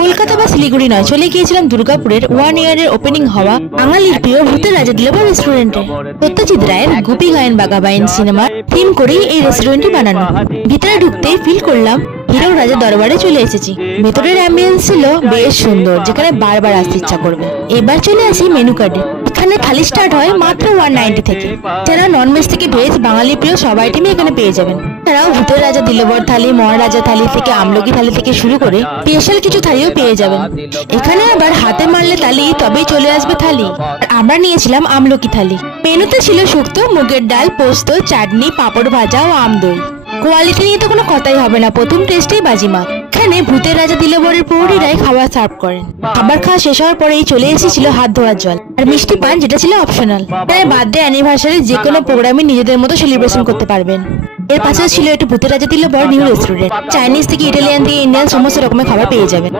কলকাতা বা শিলিগুড়ি নয়, চলে গিয়েছিলাম দুর্গাপুরের 1 ইয়ারের ওপেনিং হওয়া বাঙালির প্রিয় ভূতের রাজা দিলবর রেস্টুরেন্টে। সত্যজিৎ রায়ের গোপী গায়েন বাঘা বাইন সিনেমার থিম করেই এই রেস্টুরেন্টটি বানানো। ভিতরে ঢুকতেই ফিল করলাম হিরো রাজা দরবারে চলে এসেছি। ভেতরের অ্যাম্বিয়েন্স ছিল বেশ সুন্দর, যেখানে বারবার আসতে ইচ্ছা করবে। এবার চলে আসি মেনু কার্ডে। এখানে থালি স্টার্ট হয় মাত্র 190 থেকে। যারা ননভেজ থেকে ভেজ, বাঙালি প্রিয় সব আইটেমই এখানে পেয়ে যাবেন। এছাড়াও ভূতের রাজা দিলবর থালি, মহারাজা থালি থেকে আমলকি থালি থেকে শুরু করে স্পেশাল কিছু থালিও পেয়ে যাবেন। এখানে আবার হাতে মারলে তালি তবেই চলে আসবে থালি। আর আমরা নিয়েছিলাম আমলকি থালি। মেনুতে ছিল শুক্তো, মুগের ডাল, পোস্ত, চাটনি, পাঁপড় ভাজা ও আম দই। কোয়ালিটি নিয়ে তো কোনো কথাই হবে না, প্রথম টেস্টেই বাজিমাত। এখানে ভূতের রাজা দিলবরের প্রহরীরাই খাবার সার্ভ করেন। খাবার খাওয়া শেষ হওয়ার পরেই চলে এসেছিল হাত ধোয়ার জল আর মিষ্টি পান, যেটা ছিল অপশনাল। এখানে বার্থডে, অ্যানিভার্সারি যে কোনো প্রোগ্রামে নিজেদের মতো সেলিব্রেশন করতে পারবেন। এর পাশে ছিল একটু ভূতের রাজা দিলবর নিউ রেস্টুরেন্ট। চাইনিজ থেকে ইটালিয়ান থেকে ইন্ডিয়ান সমস্ত রকমের খাবার পেয়ে যাবেন।